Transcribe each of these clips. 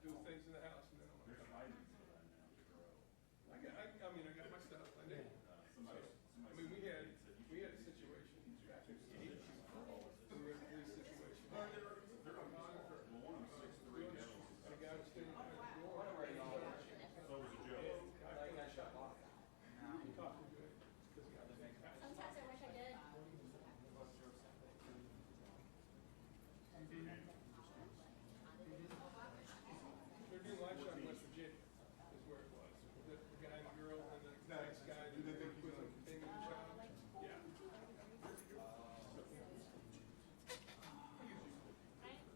do things in the house, and then I'm gonna come. I got my stuff. I did. I mean, we had a situation back in the '80s. We were in a police situation. The guy was standing at the door. So was a joke. I got shot off. He talked to me because he got the next patch. Sometimes I wish I did. They're doing live shot in West Virginia, is where it was. The guy and the girl, and the next guy, and then they put a thing in the child. Yeah. Maybe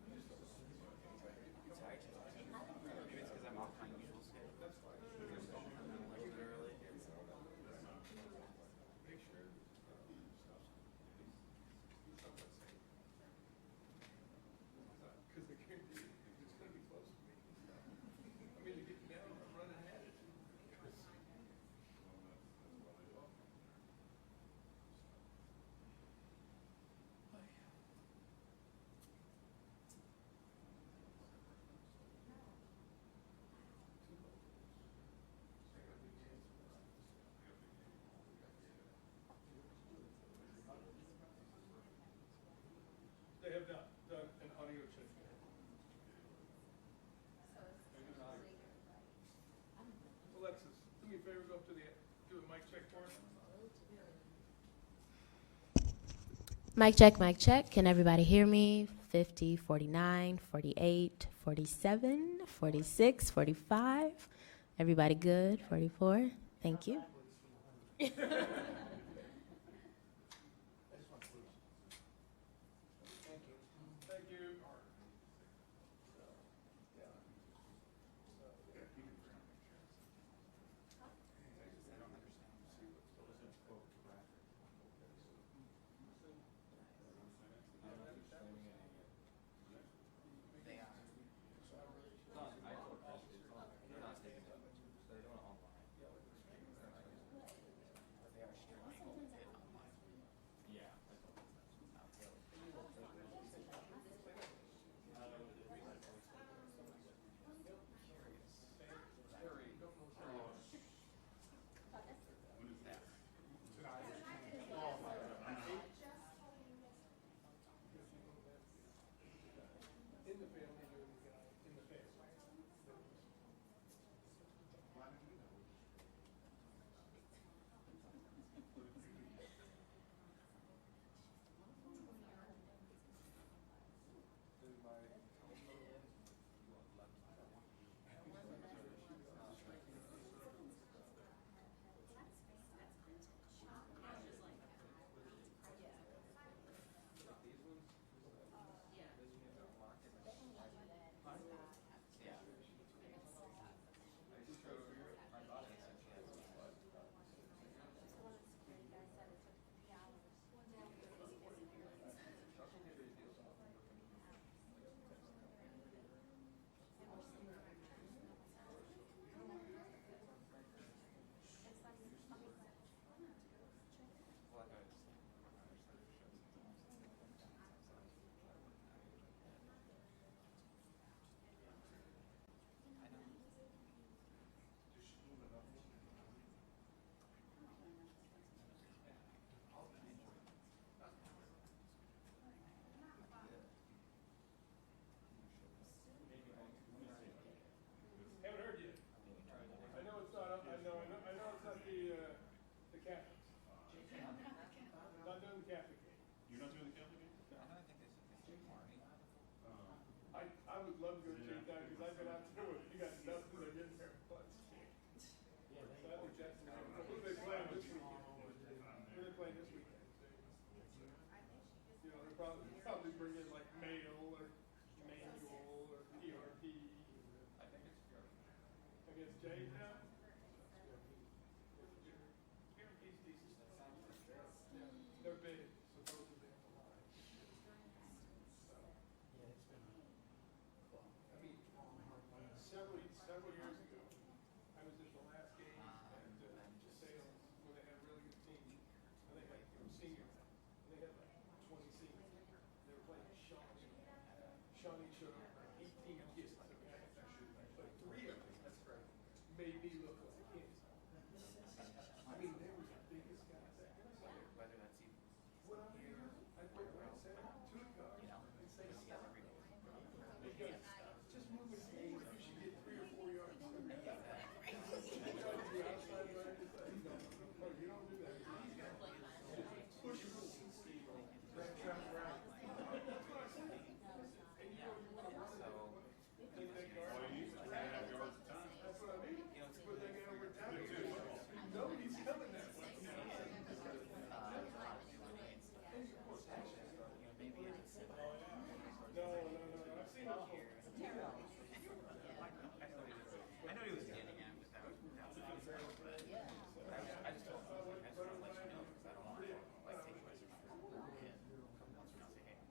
it's because I'm off my usual schedule. That's fine. I'm a little bit early. Make sure stuff's somewhat safe. Because the kid, it's gonna be close to me. I mean, to get down, I'm running at it. They have not done an audio check yet. Alexis, do me a favor, go up to do a mic check for us. Mic check. Can everybody hear me? 50, 49, 48, 47, 46, 45. Everybody good? 44. Thank you. Thank you. They are. No, I told Chris it's on. They're not taking it. They're doing it online. But they are streaming it online. Yeah, I told them that. In the family, you're the guy in the family. Haven't heard yet. I know it's not. I know it's not the Catholics. Not doing the Catholic game. You're not doing the Catholic game? I don't think they should Marty. I would love to go check that because I've been out there with you guys. Nothing they're getting there once. So I think that's who they playing this weekend. Who they playing this weekend? You know, they probably bring in like Mayo or Manual or PRP. I think it's PRP. Against Jay now? They're big, supposedly on the line. So, I mean, several years ago, I was at the last game at Sales where they had a really good team. And they had senior. They had like 20 seniors. They were playing Shawnee. Shawnee showed up like 18 kids. Okay? made me look like him. I mean, they were the biggest guys. Whether that's even What I mean, I put my set to the car and say, stop. Because just move his knees, you should get 3 or 4 yards. You try to do outside right, it's like, no, you don't do that. These guys just push him. Wrap around. That's what I said. And you know, you want to run it. Take that guard. All you need is 3.5 yards of time. That's what I mean. Put that guy over top of you. Nobody's coming that way. No. I've seen it before. I know he was getting at without but I just told him, I just want to let you know because I don't want to like take away from a couple months from now say, hey, I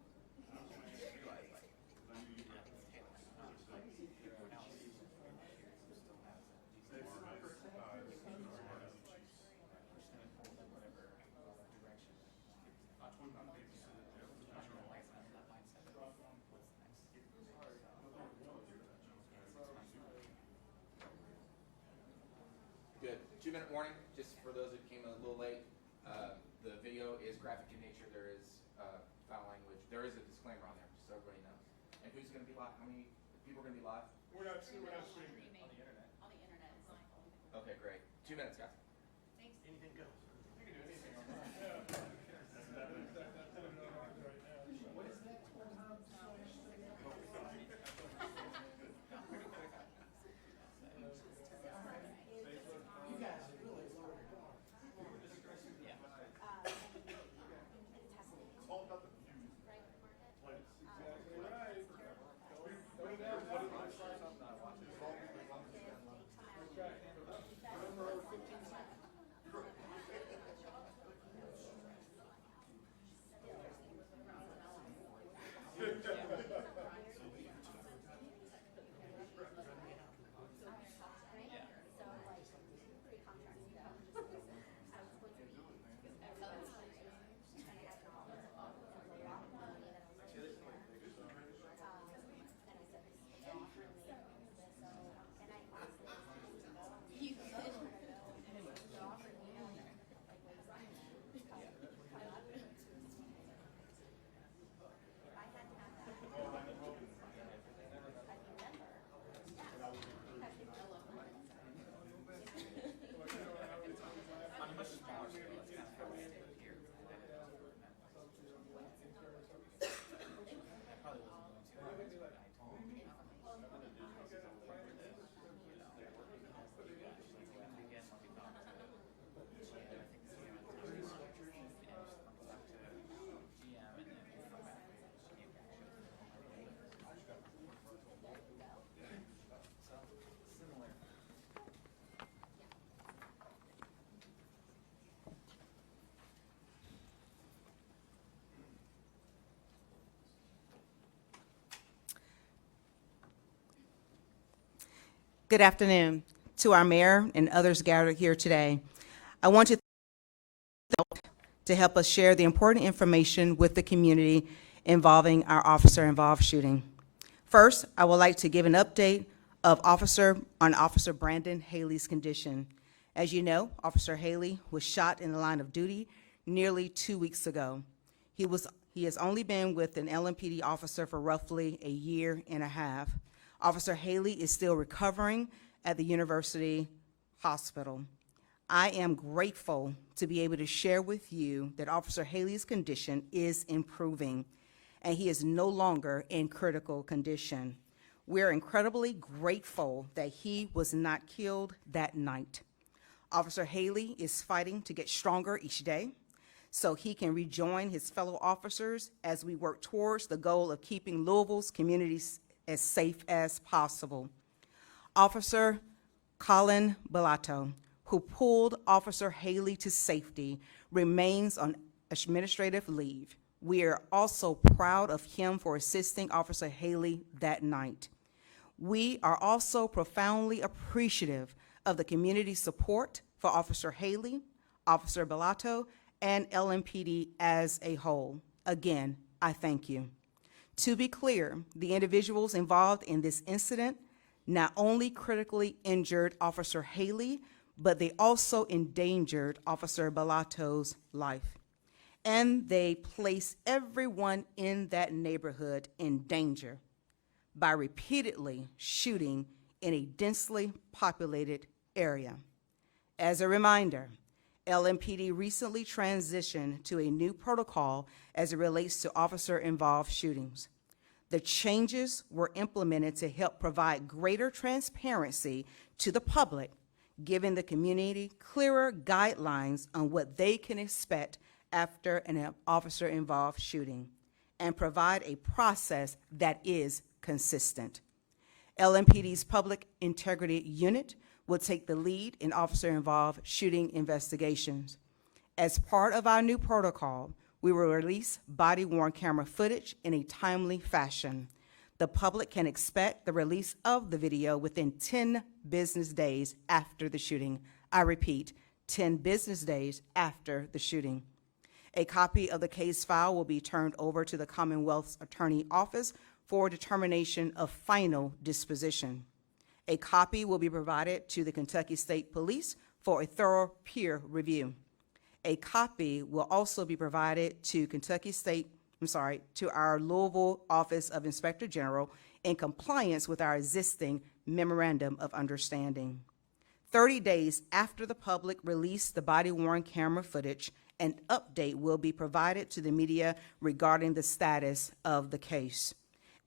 just realized like you have this tail like everyone else still has these marks, push them and pull in whatever direction. Good. 2-minute warning, just for those that came a little late. The video is graphic in nature. There is foul language. There is a disclaimer on there, just so everybody knows. And who's going to be live? How many people are going to be live? We're not streaming on the internet. Okay, great. 2 minutes, guys. Anything goes. You can do anything on that. Yeah. That's put it on ours right now. What is that? You guys are really lower down. It's all about the views. Place. Exactly right. No doubt. What is it? That's right. Remember over 15 seconds. On a much smaller scale, it's kind of how we did it here. I probably wasn't going to, but I told him, again, I'll be talking to, GM and then come back and she gave me so, similar. Good afternoon to our mayor and others gathered here today. I want to help us share the important information with the community involving our officer-involved shooting. First, I would like to give an update of Officer Brandon Haley's condition. As you know, Officer Haley was shot in the line of duty nearly 2 weeks ago. He has only been with an LMPD officer for roughly a year and a half. Officer Haley is still recovering at the University Hospital. I am grateful to be able to share with you that Officer Haley's condition is improving, and he is no longer in critical condition. We're incredibly grateful that he was not killed that night. Officer Haley is fighting to get stronger each day so he can rejoin his fellow officers as we work towards the goal of keeping Louisville's communities as safe as possible. Officer Colin Bellato, who pulled Officer Haley to safety, remains on administrative leave. We are also proud of him for assisting Officer Haley that night. We are also profoundly appreciative of the community support for Officer Haley, Officer Bellato, and LMPD as a whole. Again, I thank you. To be clear, the individuals involved in this incident not only critically injured Officer Haley, but they also endangered Officer Bellato's life. And they placed everyone in that neighborhood in danger by repeatedly shooting in a densely populated area. As a reminder, LMPD recently transitioned to a new protocol as it relates to officer-involved shootings. The changes were implemented to help provide greater transparency to the public, giving the community clearer guidelines on what they can expect after an officer-involved shooting, and provide a process that is consistent. LMPD's Public Integrity Unit will take the lead in officer-involved shooting investigations. As part of our new protocol, we will release body-worn camera footage in a timely fashion. The public can expect the release of the video within 10 business days after the shooting. I repeat, 10 business days after the shooting. A copy of the case file will be turned over to the Commonwealth's Attorney Office for determination of final disposition. A copy will be provided to the Kentucky State Police for a thorough peer review. A copy will also be provided to to our Louisville Office of Inspector General in compliance with our existing Memorandum of Understanding. 30 days after the public released the body-worn camera footage, an update will be provided to the media regarding the status of the case,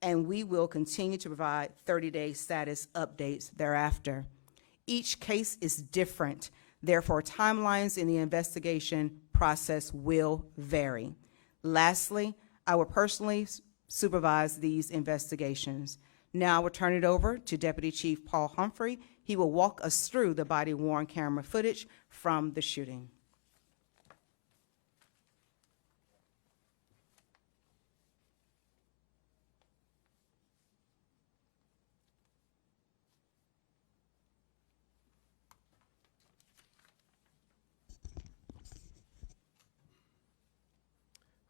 and we will continue to provide 30-day status updates thereafter. Each case is different, therefore timelines in the investigation process will vary. Lastly, I will personally supervise these investigations. Now I will turn it over to Deputy Chief Paul Humphrey. He will walk us through the body-worn camera footage from the shooting.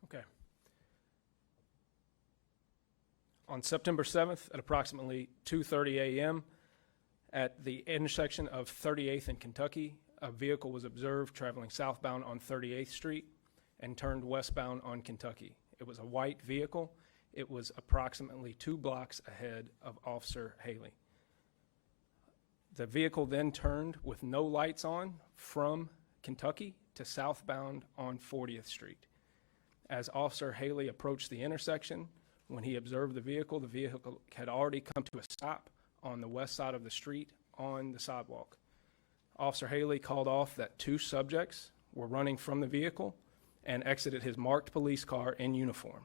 Okay. On September 7th at approximately 2:30 a.m. at the intersection of 38th and Kentucky, a vehicle was observed traveling southbound on 38th Street and turned westbound on Kentucky. It was a white vehicle. It was approximately 2 blocks ahead of Officer Haley. The vehicle then turned with no lights on from Kentucky to southbound on 40th Street. As Officer Haley approached the intersection, when he observed the vehicle had already come to a stop on the west side of the street on the sidewalk. Officer Haley called off that 2 subjects were running from the vehicle and exited his marked police car in uniform.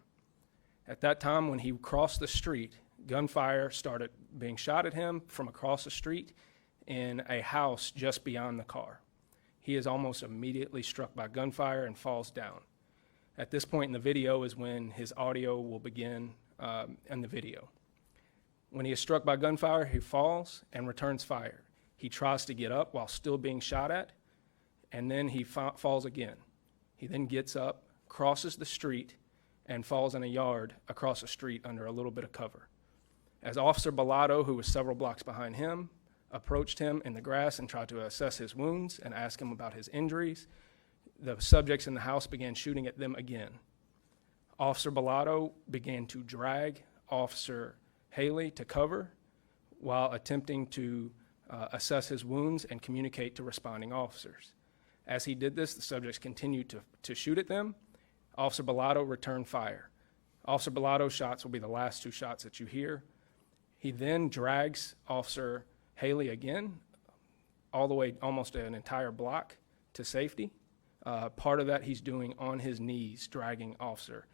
At that time, when he crossed the street, gunfire started being shot at him from across the street in a house just beyond the car. He is almost immediately struck by gunfire and falls down. At this point in the video is when his audio will begin in the video. When he is struck by gunfire, he falls and returns fire. He tries to get up while still being shot at, and then he falls again. He then gets up, crosses the street, and falls in a yard across the street under a little bit of cover. As Officer Bellato, who was several blocks behind him, approached him in the grass and tried to assess his wounds and ask him about his injuries, the subjects in the house began shooting at them again. Officer Bellato began to drag Officer Haley to cover while attempting to assess his wounds and communicate to responding officers. As he did this, the subjects continued to shoot at them. Officer Bellato returned fire. Officer Bellato's shots will be the last 2 shots that you hear. He then drags Officer Haley again, all the way almost an entire block to safety. Part of that he's doing on his knees, dragging Officer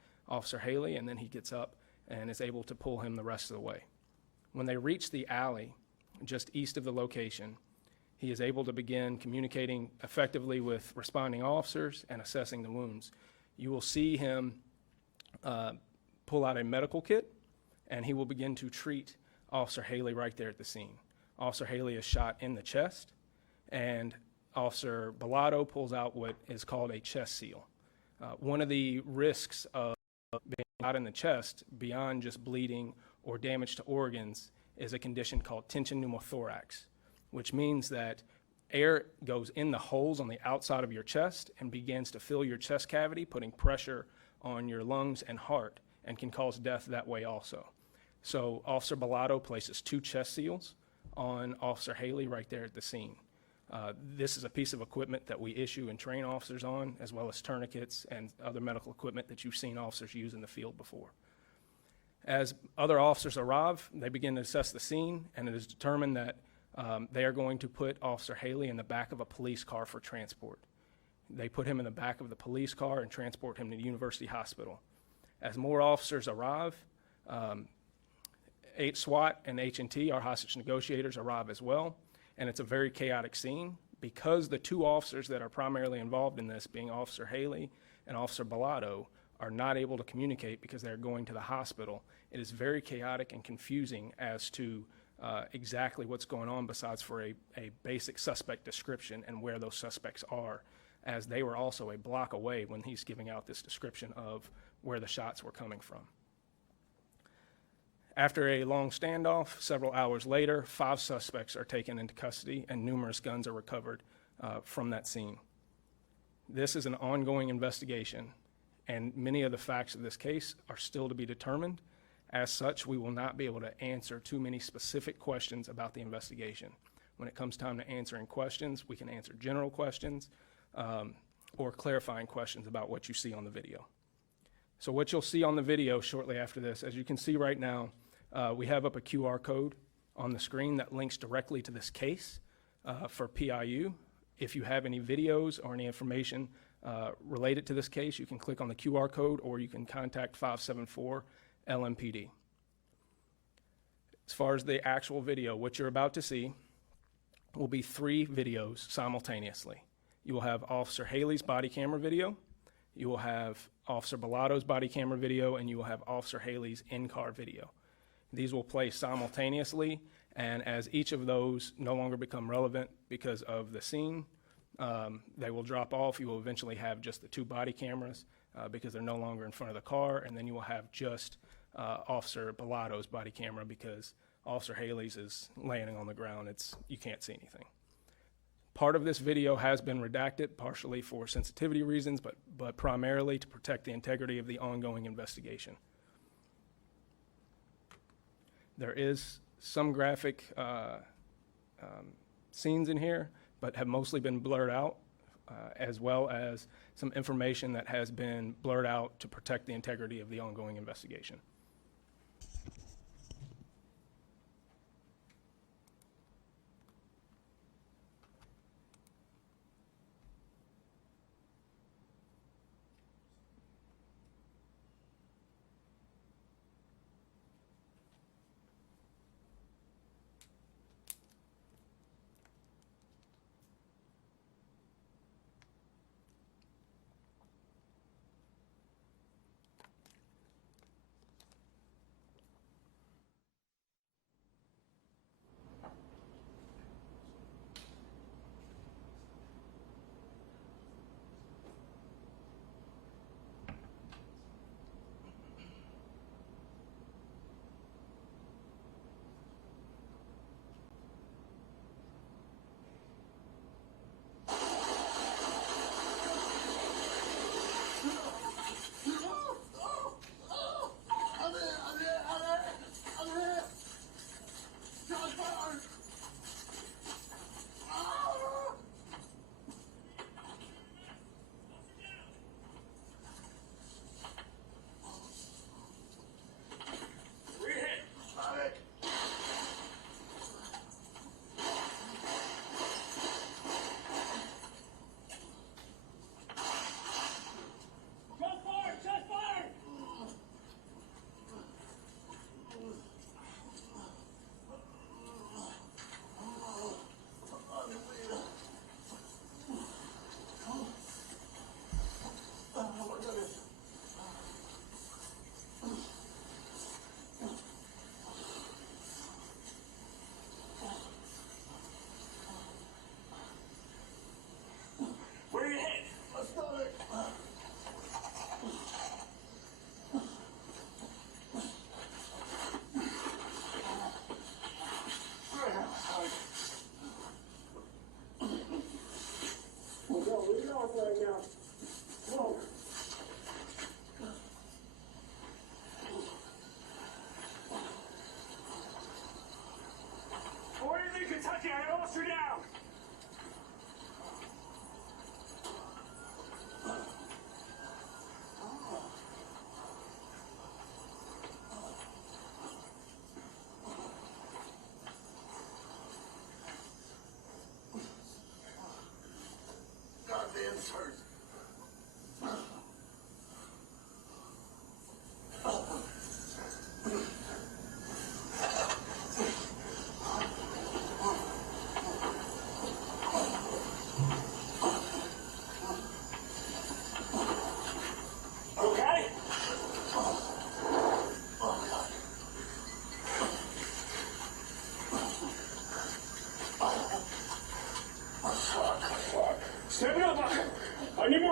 Haley, and then he gets up and is able to pull him the rest of the way. When they reach the alley just east of the location, he is able to begin communicating effectively with responding officers and assessing the wounds. You will see him pull out a medical kit, and he will begin to treat Officer Haley right there at the scene. Officer Haley is shot in the chest, and Officer Bellato pulls out what is called a chest seal. One of the risks of being shot in the chest, beyond just bleeding or damage to organs, is a condition called tension pneumothorax, which means that air goes in the holes on the outside of your chest and begins to fill your chest cavity, putting pressure on your lungs and heart, and can cause death that way also. So Officer Bellato places 2 chest seals on Officer Haley right there at the scene. This is a piece of equipment that we issue and train officers on, as well as tourniquets and other medical equipment that you've seen officers use in the field before. As other officers arrive, they begin to assess the scene, and it is determined that they are going to put Officer Haley in the back of a police car for transport. They put him in the back of the police car and transport him to the University Hospital. As more officers arrive, SWAT and H&T, our hostage negotiators, arrive as well, and it's a very chaotic scene because the 2 officers that are primarily involved in this, being Officer Haley and Officer Bellato, are not able to communicate because they're going to the hospital. It is very chaotic and confusing as to exactly what's going on, besides for a basic suspect description and where those suspects are, as they were also a block away when he's giving out this description of where the shots were coming from. After a long standoff, several hours later, 5 suspects are taken into custody and numerous guns are recovered from that scene. This is an ongoing investigation, and many of the facts of this case are still to be determined. As such, we will not be able to answer too many specific questions about the investigation. When it comes time to answering questions, we can answer general questions or clarifying questions about what you see on the video. So what you'll see on the video shortly after this, as you can see right now, we have up a QR code on the screen that links directly to this case for PIU. If you have any videos or any information related to this case, you can click on the QR code or you can contact 574 LMPD. As far as the actual video, what you're about to see will be 3 videos simultaneously. You will have Officer Haley's body camera video, you will have Officer Bellato's body camera video, and you will have Officer Haley's in-car video. These will play simultaneously, and as each of those no longer become relevant because of the scene, they will drop off. You will eventually have just the 2 body cameras because they're no longer in front of the car, and then you will have just Officer Bellato's body camera because Officer Haley's is laying on the ground. You can't see anything. Part of this video has been redacted, partially for sensitivity reasons, but primarily to protect the integrity of the ongoing investigation. There is some graphic scenes in here, but have mostly been blurred out, as well as some information that has been blurred out to protect the integrity of the ongoing investigation.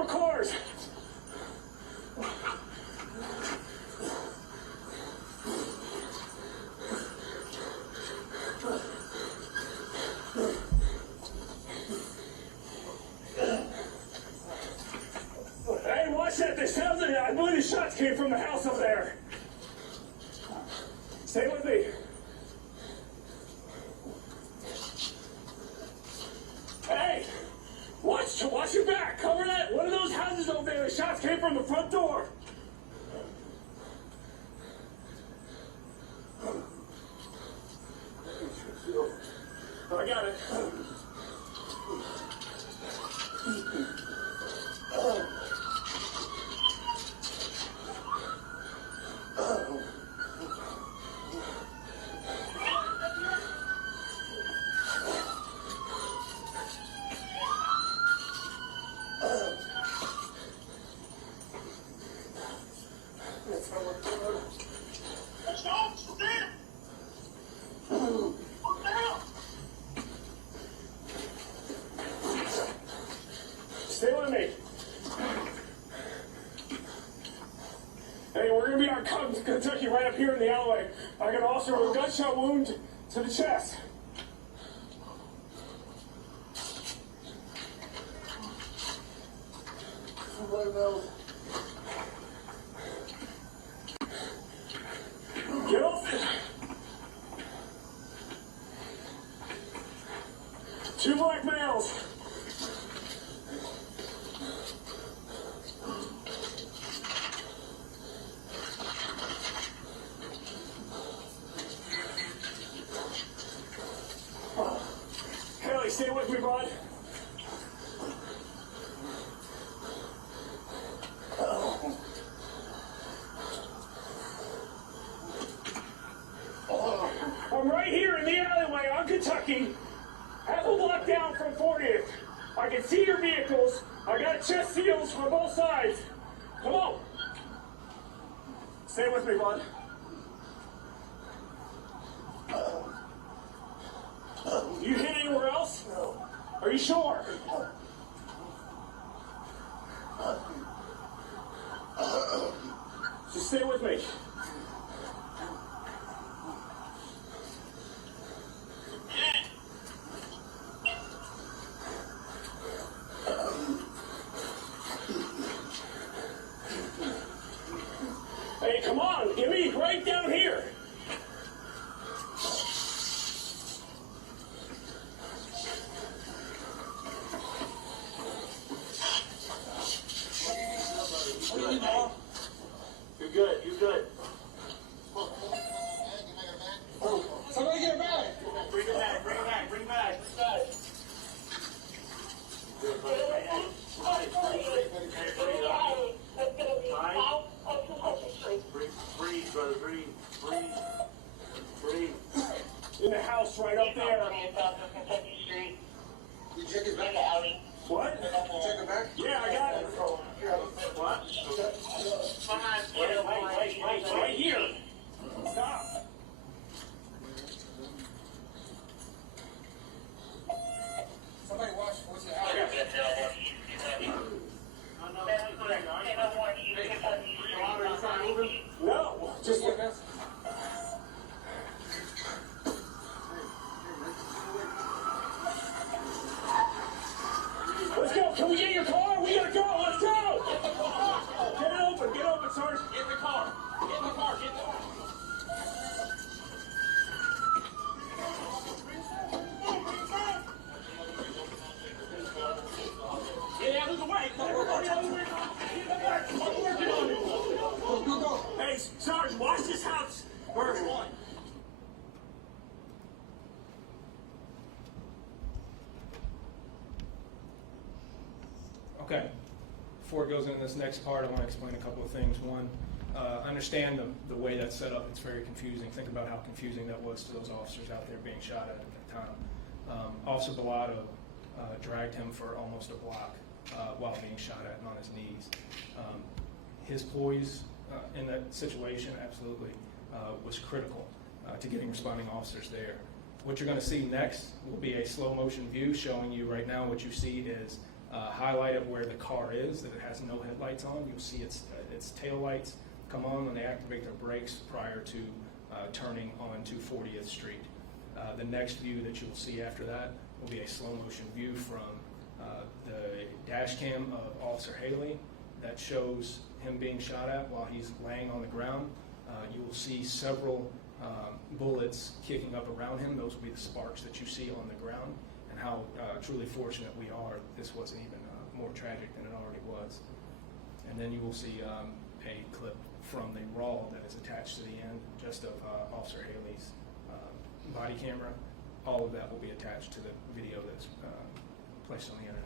cars. Hey, watch that. There's sounds in it. I believe the shots came from the house up there. Stay with me. Hey, watch your back. Cover that. One of those houses over there. The shots came from the front door. I got it. Stay with me. Hey, we're gonna be on Kentucky right up here in the alleyway. I got an officer with a gunshot wound to the chest. Get off it. 2 black males. Haley, stay with me, bud. I'm right here in the alleyway on Kentucky, half a block down from 40th. I can see your vehicles. I got chest seals on both sides. Come on. Stay with me, bud. You hit anywhere else? No. Are you sure? Just stay with me. Hey, come on, give me right down here. You're good, you're good. Somebody get a bag. Bring it back, bring it back, bring it back. Breathe, brother, breathe, breathe, breathe. In the house right up there. You check his back? What? Check it back? Yeah, I got it. What? Wait, right here. Stop. Somebody watch your house. No, just look at. Let's go. Can we get your car? We gotta go. Let's go. Get open, Sarge. Get in the car. Get in the car. Get in the car. Get out of the way. Hey, Sarge, watch this house. First one. Okay. Before it goes into this next part, I want to explain a couple of things. One, understand the way that's set up. It's very confusing. Think about how confusing that was to those officers out there being shot at that time. Officer Bellato dragged him for almost a block while being shot at and on his knees. His poise in that situation absolutely was critical to getting responding officers there. What you're going to see next will be a slow motion view showing you right now what you see is highlight it where the car is, that it has no headlights on. You'll see its tail lights come on when they activate their brakes prior to turning onto 40th Street. The next view that you'll see after that will be a slow motion view from the dash cam of Officer Haley that shows him being shot at while he's laying on the ground. You will see several bullets kicking up around him. Those will be the sparks that you see on the ground, and how truly fortunate we are this wasn't even more tragic than it already was. And then you will see a clip from the raw that is attached to the end just of Officer Haley's body camera. All of that will be attached to the video that's placed on the internet.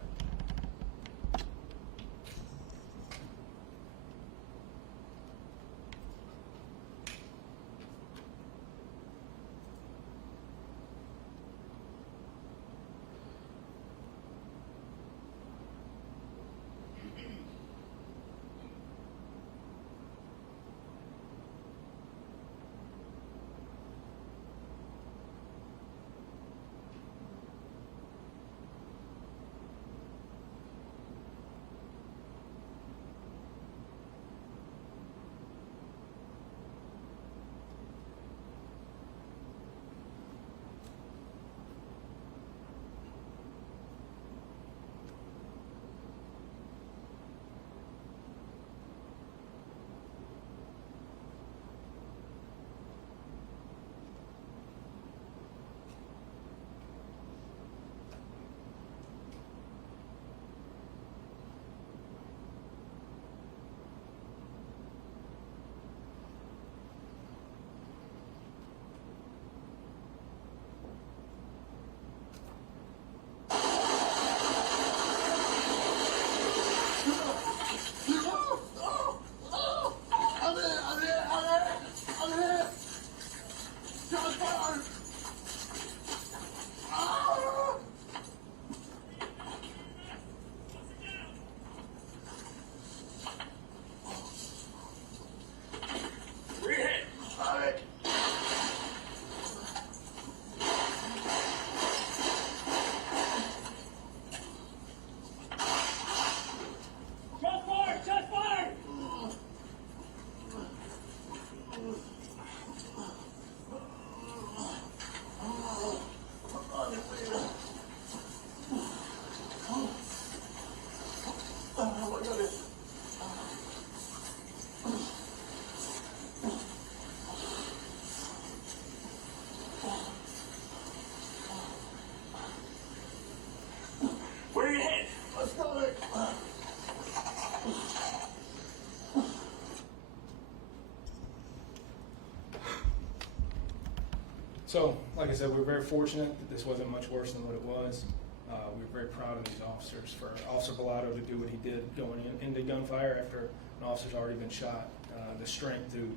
So, like I said, we're very fortunate that this wasn't much worse than what it was. We were very proud of these officers, for Officer Bellato to do what he did going into gunfire after an officer's already been shot. The strength to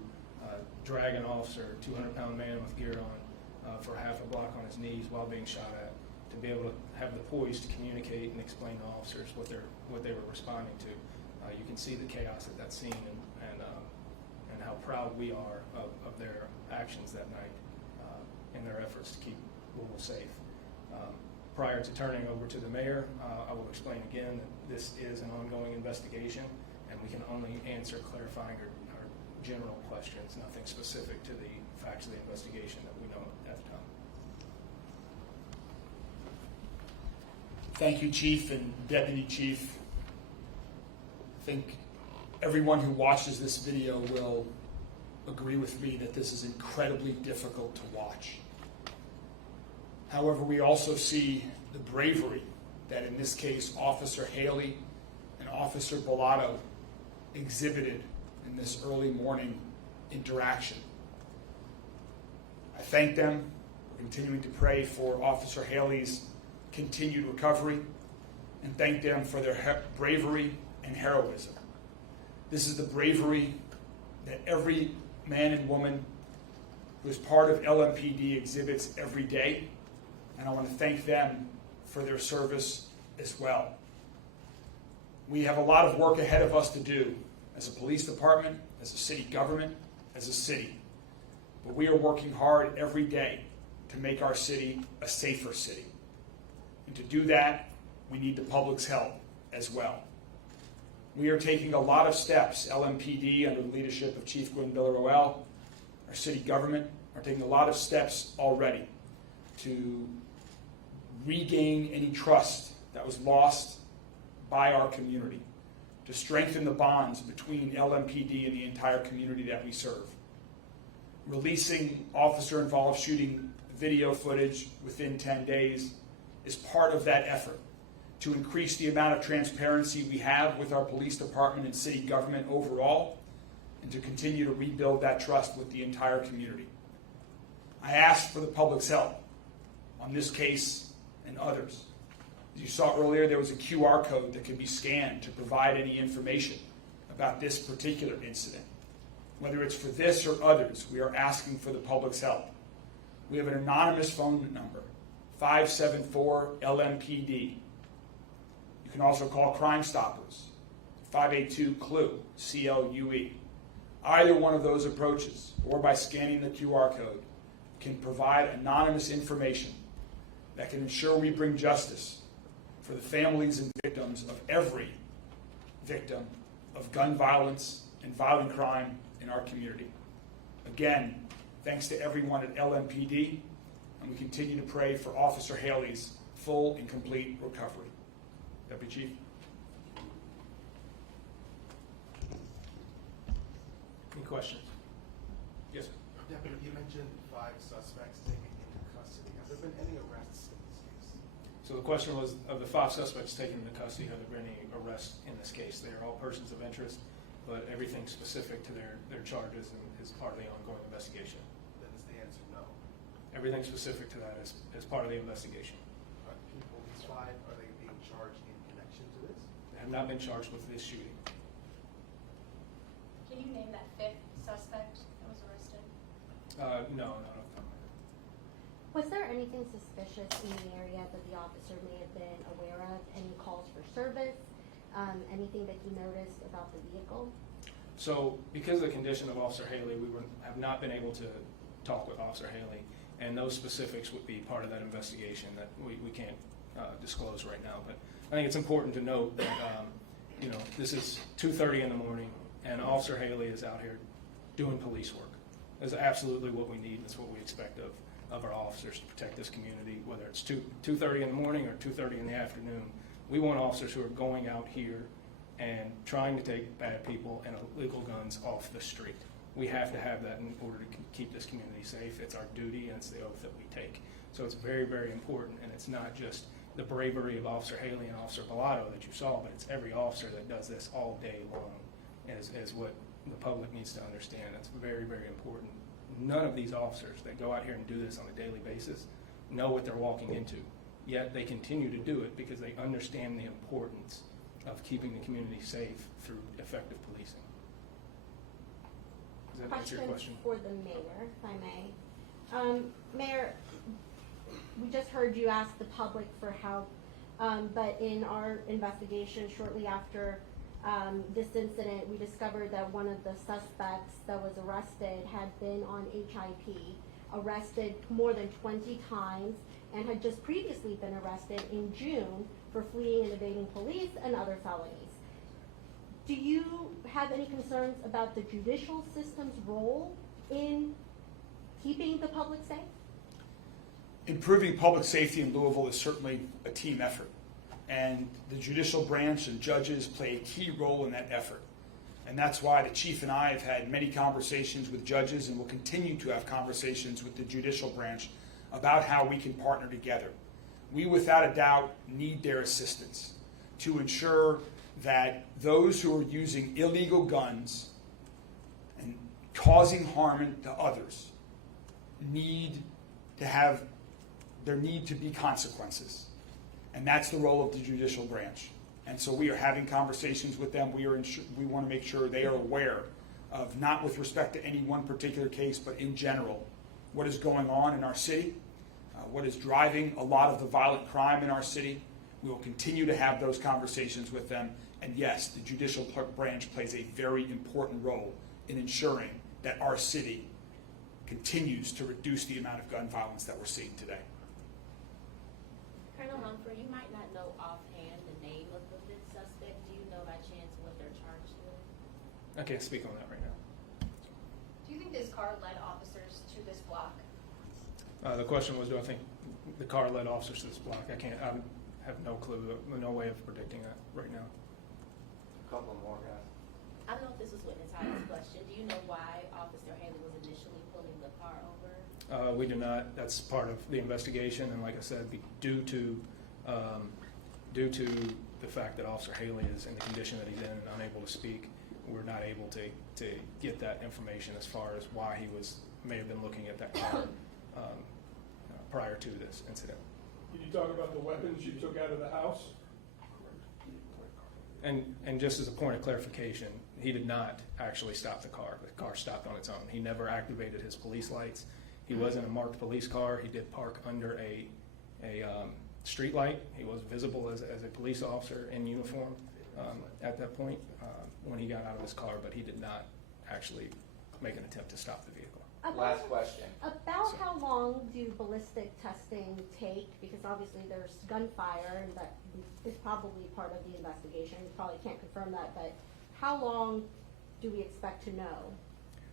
drag an officer, 200-pound man with gear on, for half a block on his knees while being shot at, to be able to have the poise to communicate and explain to officers what they were responding to. You can see the chaos at that scene and how proud we are of their actions that night in their efforts to keep Louisville safe. Prior to turning over to the mayor, I will explain again that this is an ongoing investigation, and we can only answer clarifying or general questions, nothing specific to the facts of the investigation that we know at the time. Thank you, Chief and Deputy Chief. I think everyone who watches this video will agree with me that this is incredibly difficult to watch. However, we also see the bravery that, in this case, Officer Haley and Officer Bellato exhibited in this early morning interaction. I thank them for continuing to pray for Officer Haley's continued recovery, and thank them for their bravery and heroism. This is the bravery that every man and woman who is part of LMPD exhibits every day, and I want to thank them for their service as well. We have a lot of work ahead of us to do as a police department, as a city government, as a city. But we are working hard every day to make our city a safer city. And to do that, we need the public's help. as well. We are taking a lot of steps. LMPD, under the leadership of Chief Gwynn Miller-Roel, our city government, are taking a lot of steps already to regain any trust that was lost by our community, to strengthen the bonds between LMPD and the entire community that we serve. Releasing officer-involved shooting video footage within 10 days is part of that effort to increase the amount of transparency we have with our police department and city government overall, and to continue to rebuild that trust with the entire community. I asked for the public's help on this case and others. As you saw earlier, there was a QR code that could be scanned to provide any information about this particular incident. Whether it's for this or others, we are asking for the public's help. We have an anonymous phone number, 574-LMPD. You can also call Crime Stoppers, 582-CLUE, C-L-U-E. Either one of those approaches, or by scanning the QR code, can provide anonymous information that can ensure we bring justice for the families and victims of every victim of gun violence and violent crime in our community. Again, thanks to everyone at LMPD, and we continue to pray for Officer Haley's full and complete recovery. Deputy Chief. Any questions? Yes, sir. Deputy, you mentioned 5 suspects taken into custody. Have there been any arrests in this case? So the question was, of the 5 suspects taken into custody, have there been any arrests in this case? They are all persons of interest, but everything specific to their charges is part of the ongoing investigation. Then is the answer no? Everything specific to that is part of the investigation. People, these 5, are they being charged in connection to this? They have not been charged with this shooting. Can you name that 5th suspect that was arrested? No, not off the top of my head. Was there anything suspicious in the area that the officer may have been aware of? Any calls for service? Anything that he noticed about the vehicle? So, because of the condition of Officer Haley, we have not been able to talk with Officer Haley, and those specifics would be part of that investigation that we can't disclose right now. But I think it's important to note that this is 2:30 in the morning, and Officer Haley is out here doing police work. That's absolutely what we need. That's what we expect of our officers to protect this community, whether it's 2:30 in the morning or 2:30 in the afternoon. We want officers who are going out here and trying to take bad people and illegal guns off the street. We have to have that in order to keep this community safe. It's our duty, and it's the oath that we take. So it's very, very important, and it's not just the bravery of Officer Haley and Officer Bellato that you saw, but it's every officer that does this all day long, is what the public needs to understand. That's very, very important. None of these officers that go out here and do this on a daily basis know what they're walking into, yet they continue to do it because they understand the importance of keeping the community safe through effective policing. Does that answer your question? For the mayor, if I may. Mayor, we just heard you ask the public for help, but in our investigation shortly after this incident, we discovered that one of the suspects that was arrested had been on HIP, arrested more than 20 times, and had just previously been arrested in June for fleeing and evading police and other felonies. Do you have any concerns about the judicial system's role in keeping the public safe? Improving public safety in Louisville is certainly a team effort, and the judicial branch and judges play a key role in that effort. And that's why the chief and I have had many conversations with judges and will continue to have conversations with the judicial branch about how we can partner together. We, without a doubt, need their assistance to ensure that those who are using illegal guns and causing harm to others there need to be consequences. And that's the role of the judicial branch. And so we are having conversations with them. We want to make sure they are aware of, not with respect to any one particular case, but in general, what is going on in our city, what is driving a lot of the violent crime in our city. We will continue to have those conversations with them. And yes, the judicial branch plays a very important role in ensuring that our city continues to reduce the amount of gun violence that we're seeing today. Colonel Humphrey, you might not know offhand the name of the 5th I can't speak on that right now. Do you think this car led officers to this block? The question was, do I think the car led officers to this block? I have no clue, no way of predicting that right now. A couple more guys. I don't know if this was witness highest question. Do you know why Officer Haley was initially pulling the car over? We do not. That's part of the investigation, and like I said, due to the fact that Officer Haley is in the condition that he's in and unable to speak, we're not able to get that information as far as why he may have been looking at that car prior to this incident. Can you talk about the weapons you took out of the house? And just as a point of clarification, he did not actually stop the car. The car stopped on its own. He never activated his police lights. He was in a marked police car. He did park under a street light. He was visible as a police officer in uniform at that point when he got out of his car, but he did not actually make an attempt to stop the vehicle. Last question. About how long do ballistic testing take? Because obviously there's gunfire, and that is probably part of the investigation. You probably can't confirm that, but how long do we expect to know?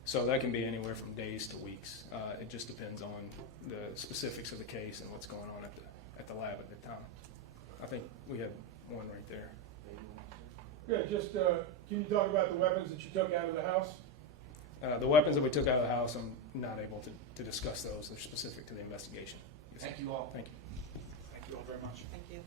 So that can be anywhere from days to weeks. It just depends on the specifics of the case and what's going on at the lab at the time. I think we have one right there. Yeah, just, can you talk about the weapons that you took out of the house? The weapons that we took out of the house, I'm not able to discuss those. They're specific to the investigation. Thank you all. Thank you. Thank you all very much. Thank you.